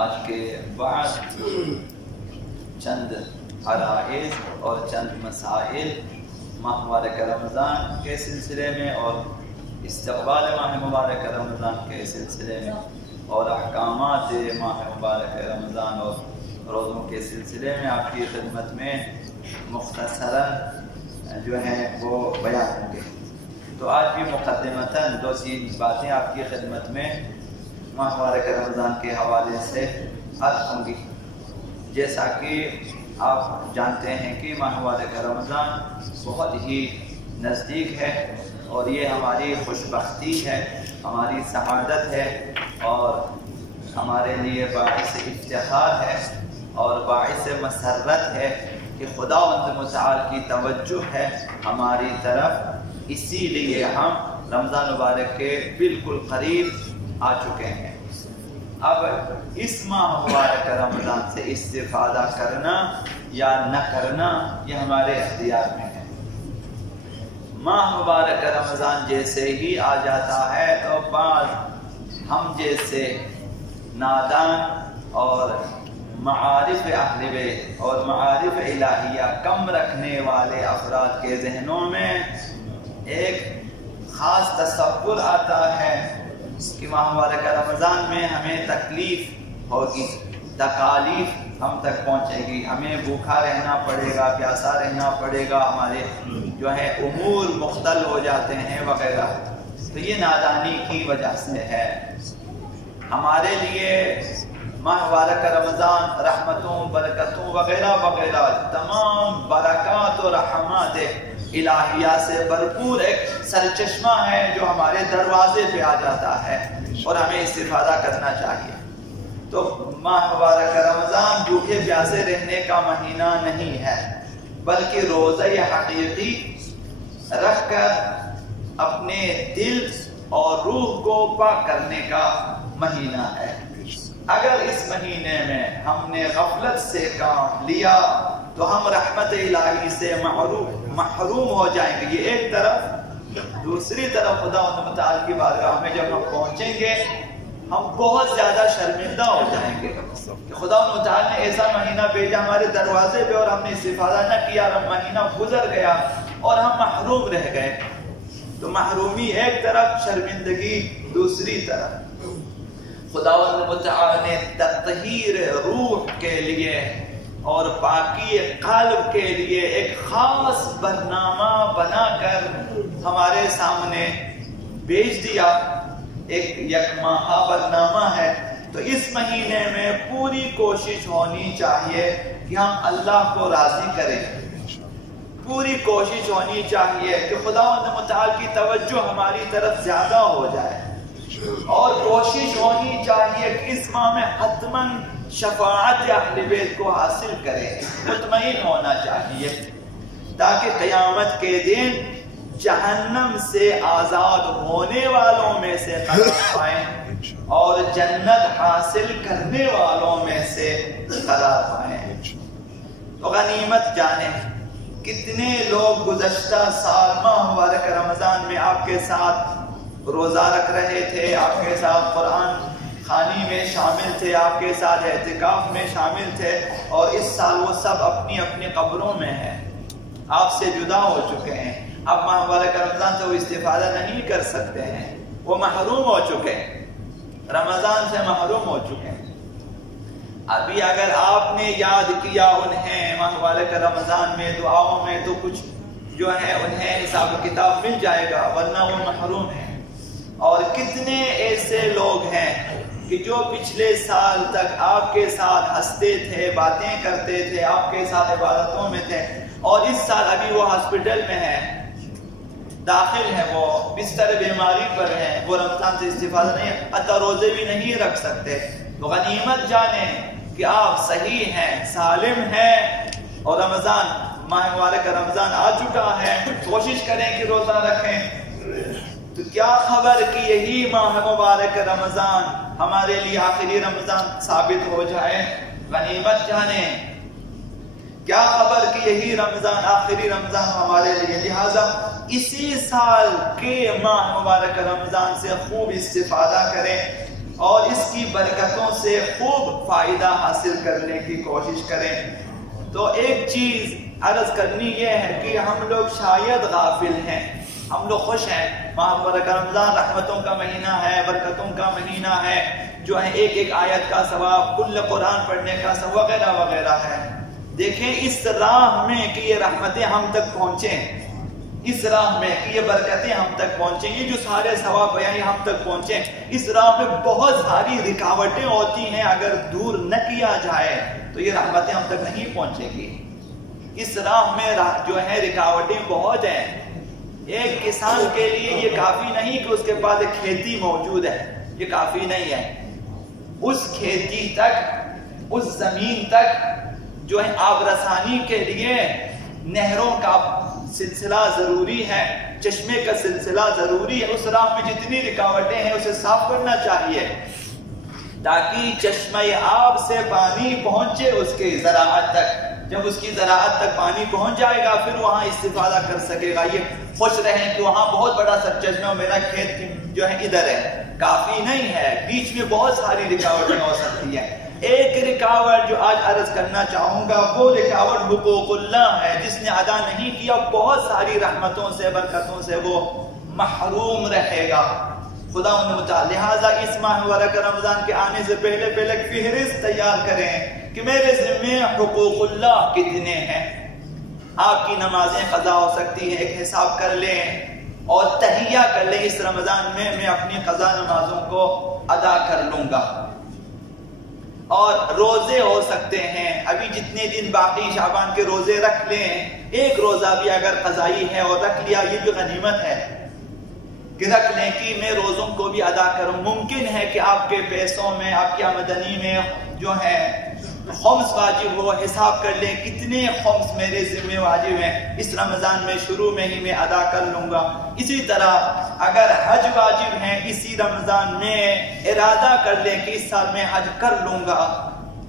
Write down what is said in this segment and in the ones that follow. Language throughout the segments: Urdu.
آج کے بعد چند عرائض اور چند مسائل ماہ مبارک رمضان کے سلسلے میں اور استقبال ماہ مبارک رمضان کے سلسلے میں اور احکامات ماہ مبارک رمضان اور روزوں کے سلسلے میں آپ کی خدمت میں مختصراً جو ہیں وہ بیان ہوں گے۔ تو آج بھی مقدمتاً دو تین باتیں آپ کی خدمت میں ماہ مبارک رمضان کے حوالے سے عرض ہوں گی۔ جیسا کہ آپ جانتے ہیں کہ ماہ مبارک رمضان بہت ہی نزدیک ہے اور یہ ہماری خوش بختی ہے، ہماری سعادت ہے اور ہمارے لیے باعث افتخار ہے اور باعث مسرت ہے کہ خداوند متعال کی توجہ ہے ہماری طرف، اسی لیے ہم رمضان مبارک کے بالکل قریب آ چکے ہیں۔ اب اس ماہ مبارک رمضان سے استفادہ کرنا یا نہ کرنا یہ ہمارے اختیار میں ہے۔ ماہ مبارک رمضان جیسے ہی آ جاتا ہے تو بعض ہم جیسے نادان اور معارف اہل بیت اور معارف الہیہ کم رکھنے والے افراد کے ذہنوں میں ایک خاص تصور آتا ہے کہ ماہ مبارک رمضان میں ہمیں تکلیف ہوگی، تکالیف ہم تک پہنچے گی، ہمیں بھوکا رہنا پڑے گا، پیاسا رہنا پڑے گا، ہمارے جو ہے امور مختل ہو جاتے ہیں وغیرہ۔ تو یہ نادانی کی وجہ سے ہے۔ ہمارے لیے ماہ مبارک رمضان رحمتوں، برکتوں وغیرہ وغیرہ تمام برکات و رحمات الہیہ سے بھرپور ایک سرچشمہ ہے جو ہمارے دروازے پہ آ جاتا ہے اور ہمیں استفادہ کرنا چاہیے۔ تو ماہ مبارک رمضان بھوکے پیاسے رہنے کا مہینہ نہیں ہے، بلکہ روزہ حقیقی رکھ کر اپنے دل اور روح کو پاک کرنے کا مہینہ ہے۔ اگر اس مہینے میں ہم نے غفلت سے کام لیا تو ہم رحمت الہی سے محروم ہو جائیں گے۔ یہ ایک طرف، دوسری طرف خدا متعال کی بارگاہ میں جب ہم پہنچیں گے ہم بہت زیادہ شرمندہ ہو جائیں گے کہ خدا متعال نے ایسا مہینہ بھیجا ہمارے دروازے پہ اور ہم نے استفادہ نہ کیا، اور مہینہ گزر گیا اور ہم محروم رہ گئے۔ تو محرومی ایک طرف، شرمندگی دوسری طرف۔ خداوند متعال نے تطہیر روح کے لیے اور پاکی قلب کے لیے ایک خاص برنامہ بنا کر ہمارے سامنے بھیج دیا، ایک یکماہہ برنامہ ہے۔ تو اس مہینے میں پوری کوشش ہونی چاہیے کہ ہم اللہ کو راضی کریں، پوری کوشش ہونی چاہیے کہ خداوند متعال کی توجہ ہماری طرف زیادہ ہو جائے، اور کوشش ہونی چاہیے کہ اس ماہ میں حتماً شفاعت اہل بیت کو حاصل کرے، مطمئن ہونا چاہیے تاکہ قیامت کے دن جہنم سے آزاد ہونے والوں میں سے قرار پائیں اور جنت حاصل کرنے والوں میں سے قرار پائیں۔ تو غنیمت جانیں کتنے لوگ گزشتہ سال ماہ مبارک رمضان میں آپ کے ساتھ روزہ رکھ رہے تھے، آپ کے ساتھ قرآن خوانی میں شامل تھے، آپ کے ساتھ اعتکاف میں شامل تھے، اور اس سال وہ سب اپنی اپنی قبروں میں ہیں، آپ سے جدا ہو چکے ہیں۔ اب ماہ مبارک رمضان سے وہ استفادہ نہیں کر سکتے ہیں، وہ محروم ہو چکے ہیں، رمضان سے محروم ہو چکے ہیں۔ ابھی اگر آپ نے یاد کیا انہیں ماہ مبارک رمضان میں دعاؤں میں تو کچھ جو ہے انہیں حساب کتاب مل جائے گا، ورنہ وہ محروم ہیں۔ اور کتنے ایسے لوگ ہیں کہ جو پچھلے سال تک آپ کے ساتھ ہنستے تھے، باتیں کرتے تھے، آپ کے ساتھ عبادتوں میں تھے، اور اس سال ابھی وہ ہاسپٹل میں ہیں، داخل ہیں، وہ بستر بیماری پر ہیں، وہ رمضان سے استفادہ نہیں، حتی روزے بھی نہیں رکھ سکتے۔ تو غنیمت جانیں کہ آپ صحیح ہیں، سالم ہیں، اور رمضان ماہ مبارک رمضان آ چکا ہے، کوشش کریں کہ روزہ رکھیں۔ تو کیا خبر کہ یہی ماہ مبارک رمضان ہمارے لیے آخری رمضان ثابت ہو جائے۔ غنیمت جانیں، کیا خبر کہ یہی رمضان آخری رمضان ہمارے لیے، لہٰذا اسی سال کے ماہ مبارک رمضان سے خوب استفادہ کریں، اور اس کی برکتوں سے خوب فائدہ حاصل کرنے کی کوشش کریں۔ تو ایک چیز عرض کرنی یہ ہے کہ ہم لوگ شاید غافل ہیں، ہم لوگ خوش ہیں، مبارک رمضان رحمتوں کا مہینہ ہے، برکتوں کا مہینہ ہے، جو ہے ایک ایک آیت کا ثواب، کل قرآن پڑھنے کا ثواب وغیرہ وغیرہ ہے۔ دیکھیں اس راہ میں کہ یہ رحمتیں ہم تک پہنچیں، اس راہ میں کہ یہ برکتیں ہم تک پہنچیں، یہ جو سارے ثواب بیان ہم تک پہنچیں، اس راہ میں بہت ساری رکاوٹیں ہوتی ہیں، اگر دور نہ کیا جائے تو یہ رحمتیں ہم تک نہیں پہنچیں گی۔ اس راہ میں جو ہے رکاوٹیں بہت ہیں۔ ایک کسان کے لیے یہ کافی نہیں کہ اس کے پاس ایک کھیتی موجود ہے، یہ کافی نہیں ہے۔ اس کھیتی تک، اس زمین تک جو ہے آب رسانی کے لیے نہروں کا سلسلہ ضروری ہے، چشمے کا سلسلہ ضروری ہے۔ اس راہ میں جتنی رکاوٹیں ہیں اسے صاف کرنا چاہیے تاکہ چشمہ آب سے پانی پہنچے اس کے زراعت تک۔ جب اس کی زراعت تک پانی پہنچ جائے گا پھر وہاں استفادہ کر سکے گا۔ یہ خوش رہیں کہ وہاں بہت بڑا سرچشمہ میرا کھیت جو ہے ادھر ہے، کافی نہیں ہے، بیچ میں بہت ساری رکاوٹیں ہو سکتی ہیں۔ ایک رکاوٹ جو آج عرض کرنا چاہوں گا وہ رکاوٹ حقوق اللہ ہے، جس نے ادا نہیں کیا بہت ساری رحمتوں سے برکتوں سے وہ محروم رہے گا۔ خدا متعال لہٰذا اس ماہ مبارک رمضان کے آنے سے پہلے ایک فہرست تیار کریں کہ میرے ذمے حقوق اللہ کتنے ہیں۔ آپ کی نمازیں قضا ہو سکتی ہیں، ایک حساب کر لیں اور تہیہ کر لیں، اس رمضان میں اپنی قضا نمازوں کو ادا کر لوں گا۔ اور روزے ہو سکتے ہیں، ابھی جتنے دن باقی شعبان کے روزے رکھ لیں، ایک روزہ بھی اگر قضائی ہے اور رکھ لیا یہ بھی غنیمت ہے کہ رکھ لیں کہ میں روزوں کو بھی ادا کروں۔ ممکن ہے کہ آپ کے پیسوں میں، آپ کی آمدنی میں جو ہے خمس واجب ہو، حساب کر لیں کتنے خمس میرے ذمہ واجب ہیں، اس رمضان میں شروع میں ہی میں ادا کر لوں گا۔ اسی طرح اگر حج واجب ہیں اسی رمضان میں ارادہ کر لیں کہ اس سال میں حج کر لوں گا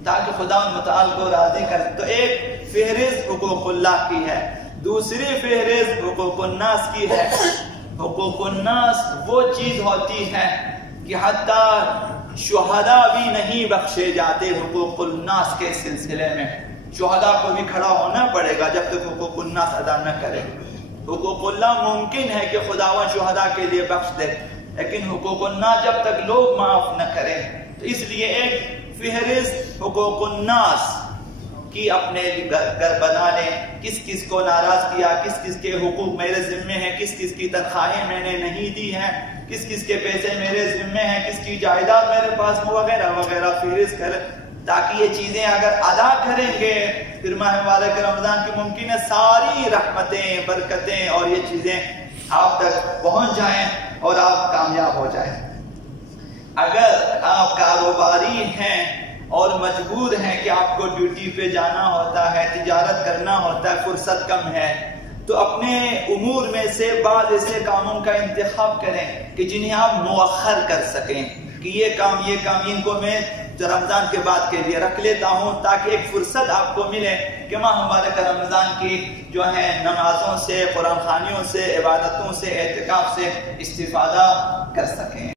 تاکہ خدا متعال کو راضی کر۔ تو ایک فہرست حقوق اللہ کی ہے، دوسری فہرست حقوق الناس کی ہے۔ حقوق الناس وہ چیز ہوتی ہے کہ حتیٰ شہداء بھی نہیں بخشے جاتے حقوق الناس کے سلسلے میں۔ شہداء کو بھی کھڑا ہونا پڑے گا جب تک حقوق الناس ادا نہ کرے۔ حقوق اللہ ممکن ہے کہ خداوند شہداء کے لیے بخش دے، لیکن حقوق الناس جب تک لوگ معاف نہ کریں۔ تو اس لیے ایک فہرست حقوق الناس کی اپنے گھر بنا لیں، کس کس کو ناراض کیا، کس کس کے حقوق میرے ذمے ہیں، کس کس کی تنخواہیں میں نے نہیں دی ہیں، کس کس کے پیسے میرے ذمے ہیں، کس کی جائیداد میرے پاس وغیرہ وغیرہ فہرست کر، تاکہ یہ چیزیں اگر ادا کریں گے پھر ماہ مبارک رمضان کی ممکن ہے ساری رحمتیں، برکتیں اور یہ چیزیں آپ تک پہنچ جائیں اور آپ کامیاب ہو جائیں۔ اگر آپ کاروباری ہیں اور مجبور ہیں کہ آپ کو ڈیوٹی پہ جانا ہوتا ہے، تجارت کرنا ہوتا ہے، فرصت کم ہے، تو اپنے امور میں سے بعض ایسے کاموں کا انتخاب کریں کہ جنہیں آپ مؤخر کر سکیں، کہ یہ کام ان کو میں رمضان کے بعد کے لیے رکھ لیتا ہوں تاکہ ایک فرصت آپ کو ملے کہ ماہ مبارک رمضان کی جو ہے نمازوں سے، قرآن خوانیوں سے، عبادتوں سے، اعتکاف سے استفادہ کر سکیں۔